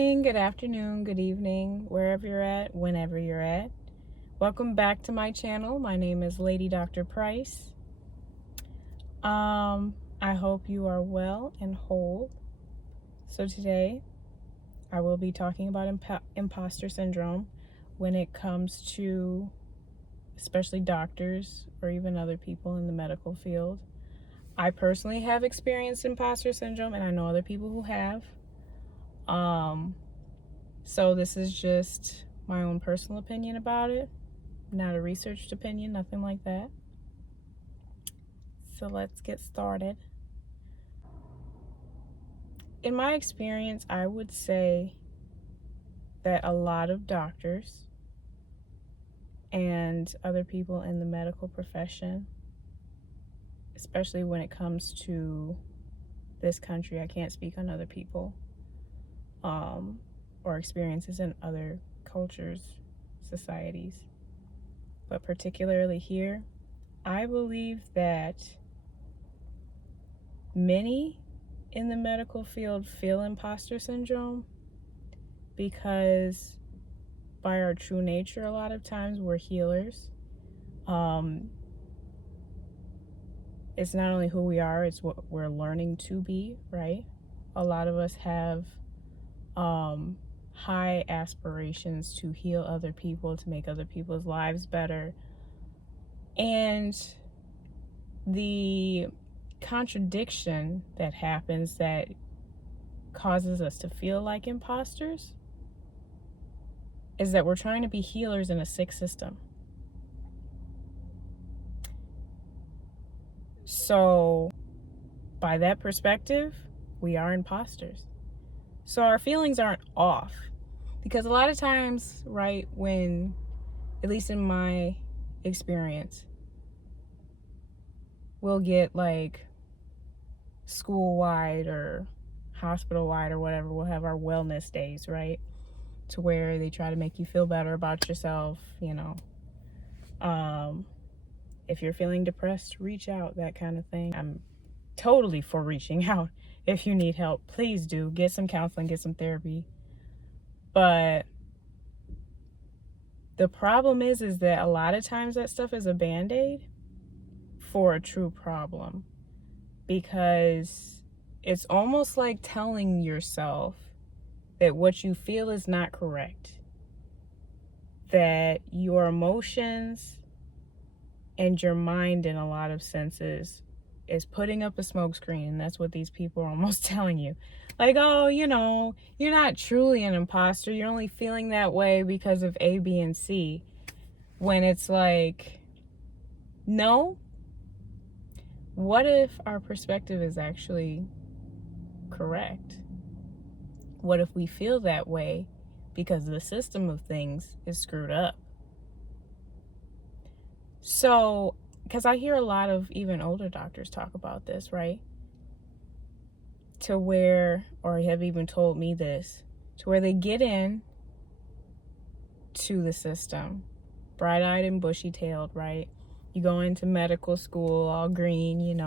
morning, good afternoon, good evening, wherever you're at, whenever you're at. Welcome back to my channel. My name is Lady Dr. Price. I hope you are well and whole. So today, I will be talking about imposter syndrome when it comes to especially doctors or even other people in the medical field. I personally have experienced imposter syndrome, and I know other people who have. So this is just my own personal opinion about it, not a researched opinion, nothing like that. So let's get started. In my experience, I would say that a lot of doctors and other people in the medical profession, especially when it comes to this country, I can't speak on other people, or experiences in other cultures, societies, but particularly here, I believe that many in the medical field feel imposter syndrome because by our true nature, a lot of times we're healers. It's not only who we are, it's what we're learning to be, right? A lot of us have high aspirations to heal other people, to make other people's lives better. And the contradiction that happens that causes us to feel like imposters is that we're trying to be healers in a sick system. So by that perspective, we are imposters. So our feelings aren't off, because a lot of times, right, when, at least in my experience, we'll get like school-wide or hospital-wide or whatever, we'll have our wellness days, right, to where they try to make you feel better about yourself, if you're feeling depressed, reach out, that kind of thing. I'm totally for reaching out. If you need help, please do get some counseling, get some therapy. But the problem is that a lot of times that stuff is a band-aid for a true problem, because it's almost like telling yourself that what you feel is not correct, that your emotions and your mind, in a lot of senses, is putting up a smokescreen. And that's what these people are almost telling you. Like, oh, you're not truly an imposter. You're only feeling that way because of A, B, and C. When it's like, no. What if our perspective is actually correct? What if we feel that way because the system of things is screwed up? So, because I hear a lot of even older doctors talk about this, right? To where, or have even told me this, to where they get in to the system, bright-eyed and bushy-tailed, right? You go into medical school all green,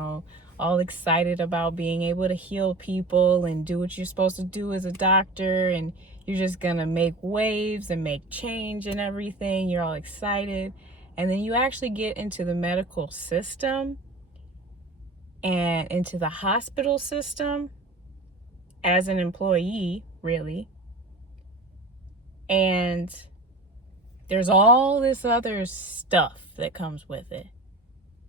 all excited about being able to heal people and do what you're supposed to do as a doctor, and you're just gonna make waves and make change and everything. You're all excited. And then you actually get into the medical system and into the hospital system as an employee, really. And there's all this other stuff that comes with it.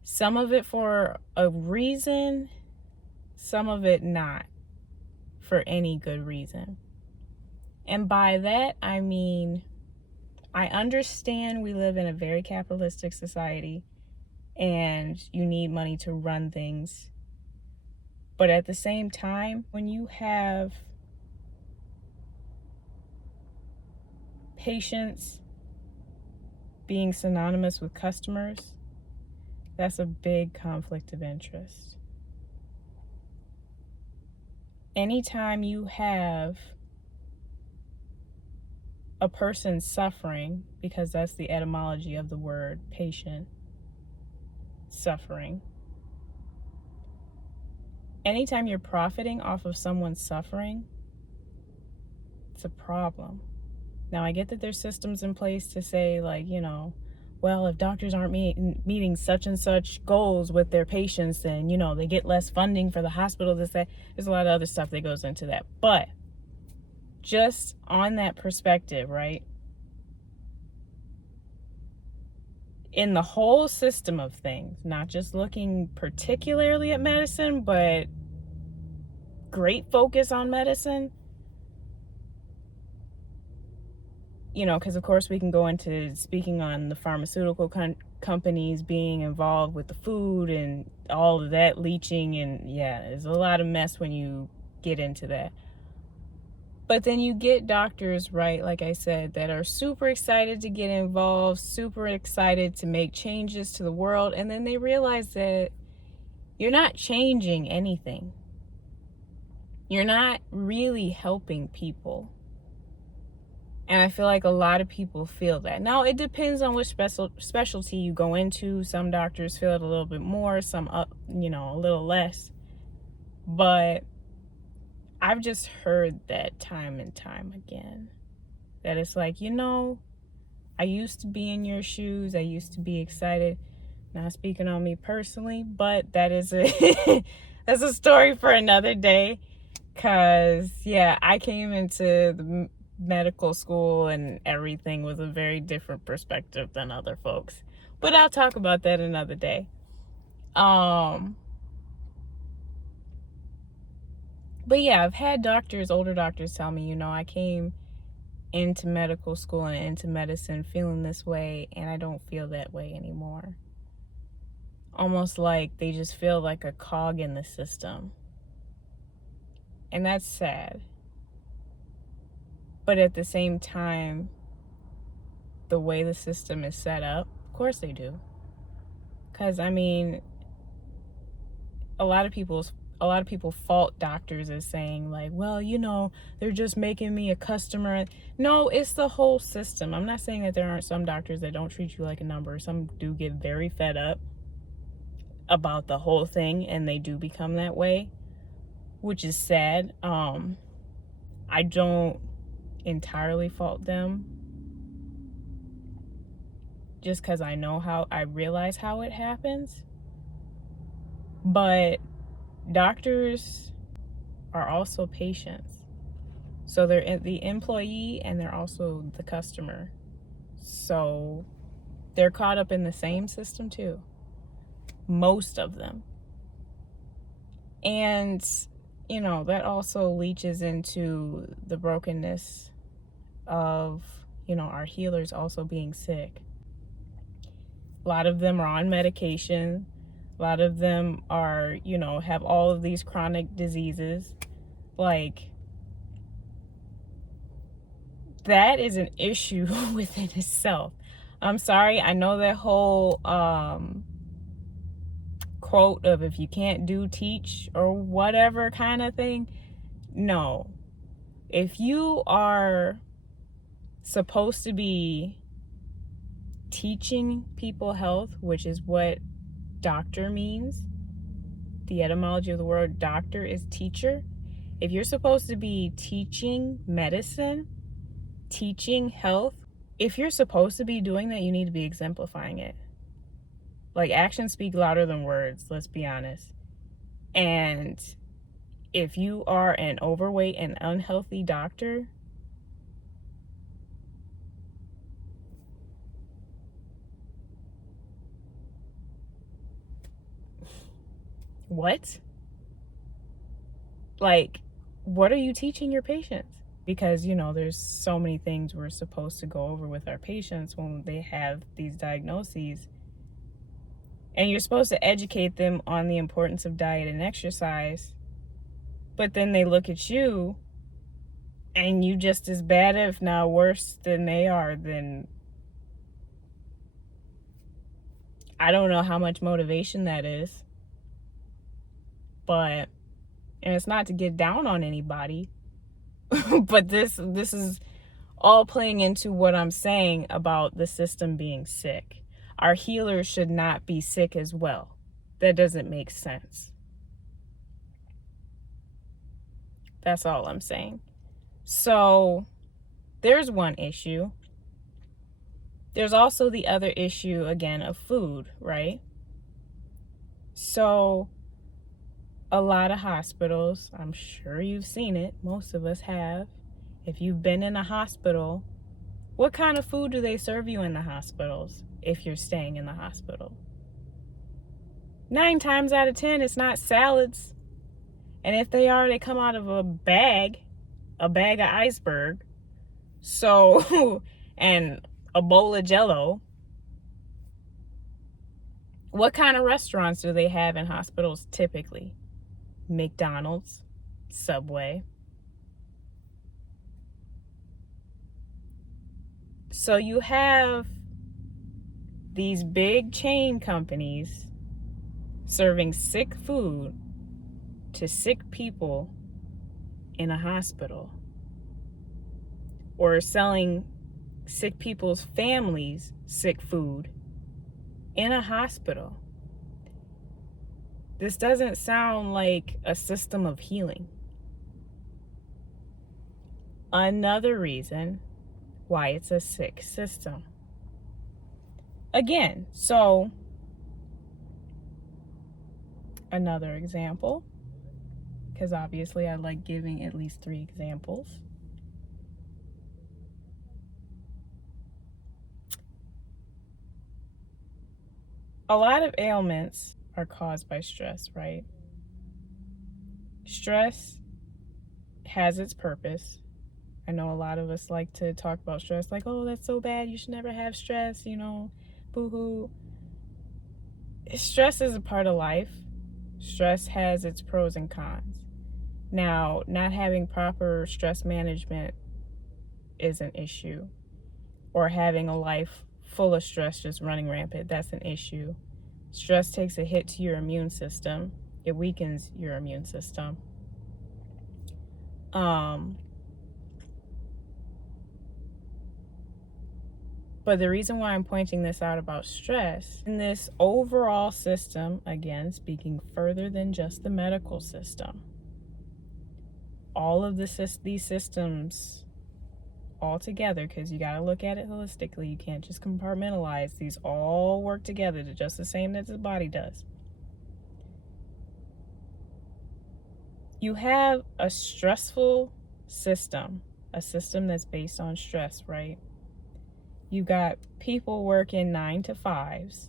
Some of it for a reason, some of it not for any good reason. And by that, I mean, I understand we live in a very capitalistic society and you need money to run things. But at the same time, when you have patients being synonymous with customers, that's a big conflict of interest. Anytime you have a person suffering, because that's the etymology of the word patient, suffering. Anytime you're profiting off of someone's suffering, It's a problem. Now, I get that there's systems in place to say, like, well, if doctors aren't meeting such and such goals with their patients, then, they get less funding for the hospital. There's a lot of other stuff that goes into that. But just on that perspective, right? In the whole system of things, not just looking particularly at medicine, but great focus on medicine, because of course we can go into speaking on the pharmaceutical companies being involved with the food and all of that leaching, and yeah, there's a lot of mess when you get into that. But then you get doctors, right, like I said, that are super excited to get involved, super excited to make changes to the world, and then they realize that you're not changing anything. You're not really helping people. And I feel like a lot of people feel that. Now, it depends on which specialty you go into. Some doctors feel it a little bit more, some a little less. But I've just heard that time and time again. That it's like, I used to be in your shoes. I used to be excited. Not speaking on me personally, but that is that's a story for another day. Because, yeah, I came into the medical school and everything with a very different perspective than other folks. But I'll talk about that another day. But yeah, I've had older doctors tell me, I came into medical school and into medicine feeling this way, and I don't feel that way anymore. Almost like they just feel like a cog in the system. And that's sad. But at the same time, the way the system is set up, of course they do. Because, a lot of people fault doctors as saying, like, well, they're just making me a customer. No, it's the whole system. I'm not saying that there aren't some doctors that don't treat you like a number. Some do get very fed up about the whole thing, and they do become that way, which is sad. I don't entirely fault them, just because I realize how it happens. But doctors are also patients. So they're the employee and they're also the customer. So they're caught up in the same system too. Most of them. And, that also leaches into the brokenness of, our healers also being sick. A lot of them are on medication. A lot of them are, have all of these chronic diseases. Like, that is an issue within itself. I'm sorry. I know that whole quote of if you can't do, teach, or whatever kind of thing. No. If you are supposed to be teaching people health, which is what doctor means, the etymology of the word doctor is teacher. If you're supposed to be teaching medicine, teaching health, if you're supposed to be doing that, you need to be exemplifying it. Like, actions speak louder than words, let's be honest. And if you are an overweight and unhealthy doctor, what? Like, what are you teaching your patients? Because, there's so many things we're supposed to go over with our patients when they have these diagnoses. And you're supposed to educate them on the importance of diet and exercise. But then they look at you and you just as bad, if not worse than they are, then I don't know how much motivation that is. But, and it's not to get down on anybody, but this is all playing into what I'm saying about the system being sick. Our healers should not be sick as well. That doesn't make sense. That's all I'm saying. So there's one issue. There's also the other issue, again, of food, right? So a lot of hospitals, I'm sure you've seen it, most of us have. If you've been in a hospital, what kind of food do they serve you in the hospitals if you're staying in the hospital? 9 times out of 10, it's not salads. And if they are, they come out of a bag of iceberg. So, and a bowl of Jell-O. What kind of restaurants do they have in hospitals typically? McDonald's, Subway. So you have these big chain companies serving sick food to sick people in a hospital, or selling sick people's families sick food in a hospital. This doesn't sound like a system of healing. Another reason why it's a sick system. Again, so another example, because obviously I like giving at least 3 examples. A lot of ailments are caused by stress, right? Stress has its purpose. I know a lot of us like to talk about stress like, oh, that's so bad, you should never have stress, boo-hoo. Stress is a part of life. Stress has its pros and cons. Now, not having proper stress management is an issue. Or having a life full of stress just running rampant, that's an issue. Stress takes a hit to your immune system. It weakens your immune system. But the reason why I'm pointing this out about stress, in this overall system, again, speaking further than just the medical system, all of these systems all together, because you got to look at it holistically. You can't just compartmentalize. These all work together to just the same that the body does. You have a stressful system, a system that's based on stress, right? You got people working 9 to 5s.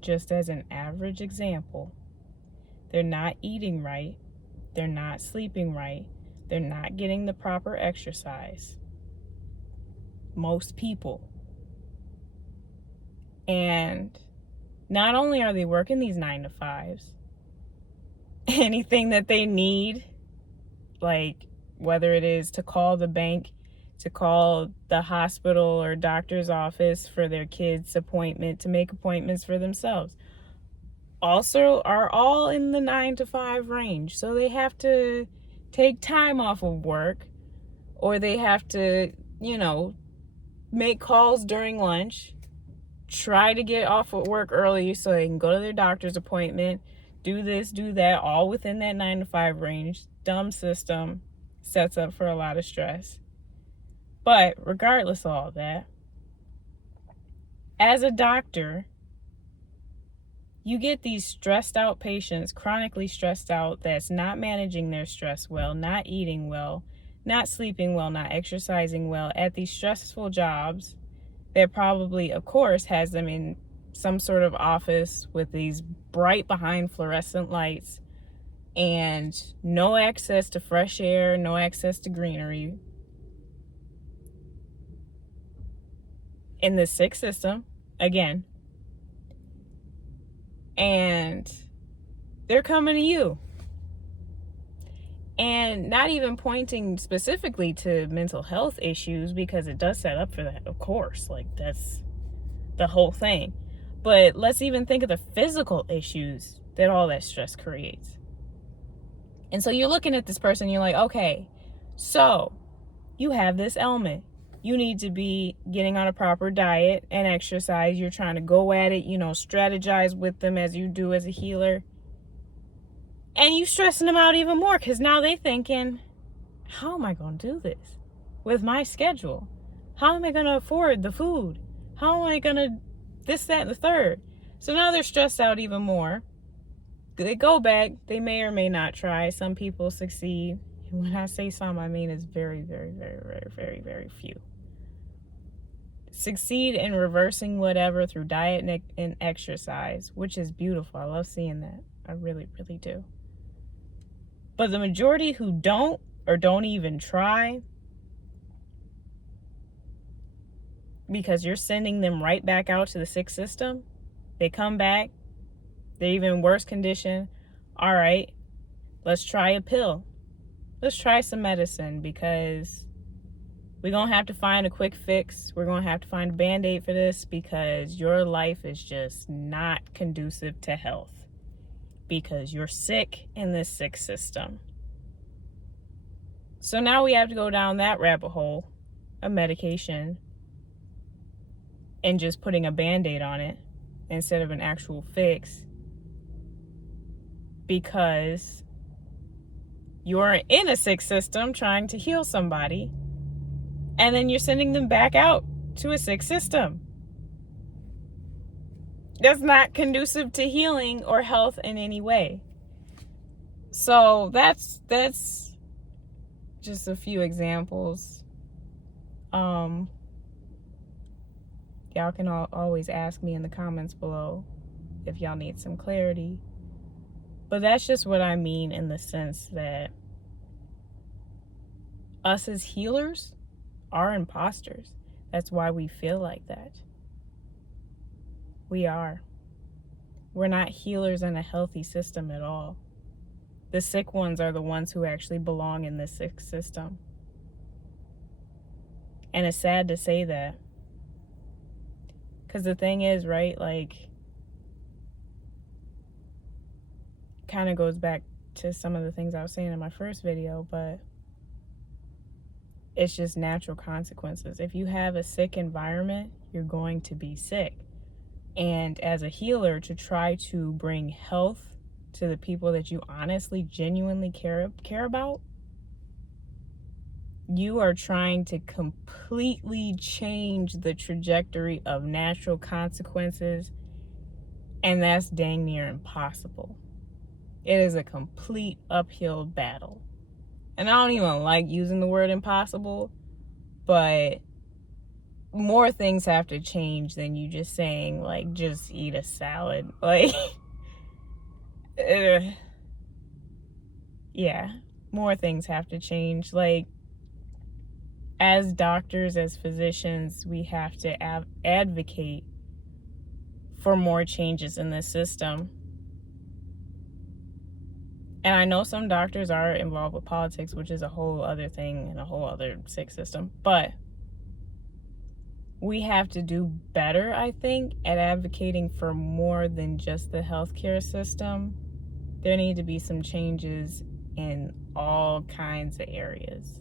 Just as an average example, they're not eating right. They're not sleeping right. They're not getting the proper exercise. Most people. And not only are they working these 9 to 5s, anything that they need, like whether it is to call the bank, to call the hospital or doctor's office for their kids' appointment, to make appointments for themselves, also are all in the 9 to 5 range. So they have to take time off of work, or they have to, make calls during lunch, try to get off of work early so they can go to their doctor's appointment, do this, do that, all within that 9 to 5 range. Dumb system, sets up for a lot of stress. But regardless of all that, as a doctor, you get these stressed out patients, chronically stressed out, that's not managing their stress well, not eating well, not sleeping well, not exercising well, at these stressful jobs that probably, of course, has them in some sort of office with these bright behind fluorescent lights and no access to fresh air, no access to greenery. In the sick system, again. And they're coming to you. And not even pointing specifically to mental health issues, because it does set up for that, of course. Like, that's the whole thing. But let's even think of the physical issues that all that stress creates. And so you're looking at this person, you're like, okay, so you have this ailment. You need to be getting on a proper diet and exercise. You're trying to go at it, strategize with them as you do as a healer. And you stressing them out even more, because now they thinking, how am I going to do this with my schedule? How am I going to afford the food? How am I going to this, that, and the third? So now they're stressed out even more. They go back. They may or may not try. Some people succeed. And when I say some, I mean it's very, very, very, very, very, very few. Succeed in reversing whatever through diet and exercise, which is beautiful. I love seeing that. I really, really do. But the majority who don't or don't even try, because you're sending them right back out to the sick system, they come back, they're even in worse condition. All right, let's try a pill. Let's try some medicine, because we're going to have to find a quick fix. We're going to have to find a Band-Aid for this, because your life is just not conducive to health, because you're sick in this sick system. So now we have to go down that rabbit hole of medication and just putting a Band-Aid on it instead of an actual fix, because you're in a sick system trying to heal somebody, and then you're sending them back out to a sick system. That's not conducive to healing or health in any way. So that's just a few examples. Y'all can always ask me in the comments below if y'all need some clarity. But that's just what I mean, in the sense that us as healers are imposters. That's why we feel like that. We are. We're not healers in a healthy system at all. The sick ones are the ones who actually belong in this sick system. And it's sad to say that. Because the thing is, right, like, kind of goes back to some of the things I was saying in my first video, but it's just natural consequences. If you have a sick environment, you're going to be sick. And as a healer, to try to bring health to the people that you honestly, genuinely care about, you are trying to completely change the trajectory of natural consequences, and that's dang near impossible. It is a complete uphill battle. And I don't even like using the word impossible, but more things have to change than you just saying, like, just eat a salad. Like, yeah, more things have to change. Like, as doctors, as physicians, we have to advocate for more changes in this system. And I know some doctors are involved with politics, which is a whole other thing and a whole other sick system. But we have to do better, I think, at advocating for more than just the healthcare system. There need to be some changes in all kinds of areas.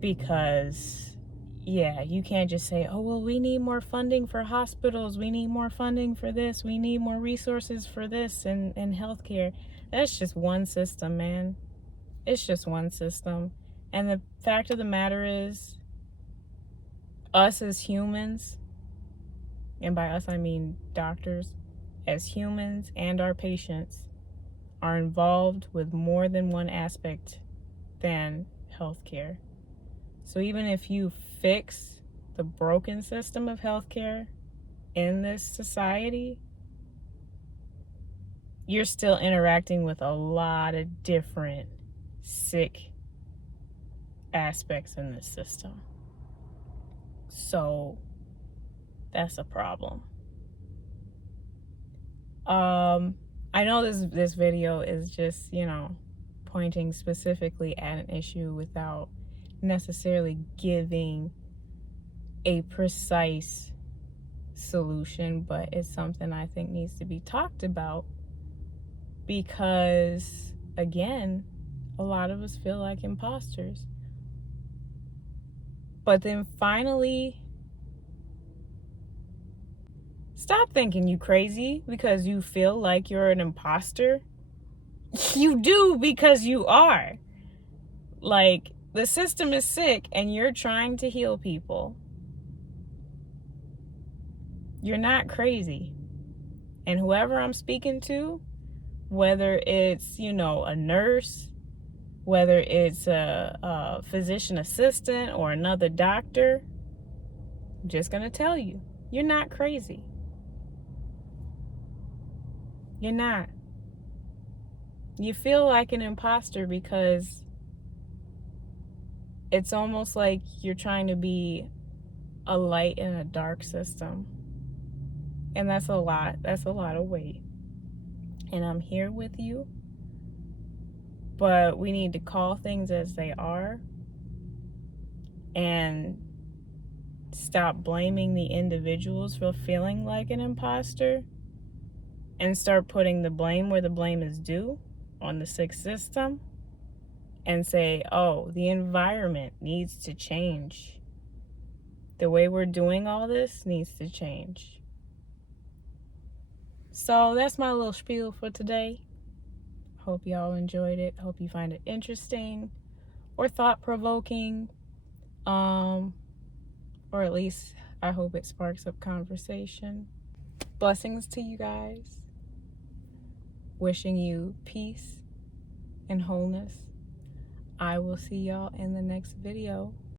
Because, yeah, you can't just say, oh, well, we need more funding for hospitals. We need more funding for this. We need more resources for this and healthcare. That's just one system, man. It's just one system. And the fact of the matter is, us as humans, and by us I mean doctors, as humans and our patients, are involved with more than one aspect than healthcare. So even if you fix the broken system of healthcare in this society, you're still interacting with a lot of different sick aspects in this system. So that's a problem. I know this video is just, pointing specifically at an issue without necessarily giving a precise solution, but it's something I think needs to be talked about, because again, a lot of us feel like imposters. But then finally, stop thinking you crazy because you feel like you're an imposter. You do, because you are. Like, the system is sick and you're trying to heal people. You're not crazy. And whoever I'm speaking to, whether it's, a nurse, whether it's a physician assistant or another doctor, I'm just going to tell you, you're not crazy. You're not. You feel like an imposter because it's almost like you're trying to be a light in a dark system. And that's a lot. That's a lot of weight. And I'm here with you. But we need to call things as they are and stop blaming the individuals for feeling like an imposter and start putting the blame where the blame is due, on the sick system, and say, oh, the environment needs to change. The way we're doing all this needs to change. So that's my little spiel for today. Hope y'all enjoyed it. Hope you find it interesting or thought-provoking. Or at least I hope it sparks up conversation. Blessings to you guys. Wishing you peace and wholeness. I will see y'all in the next video.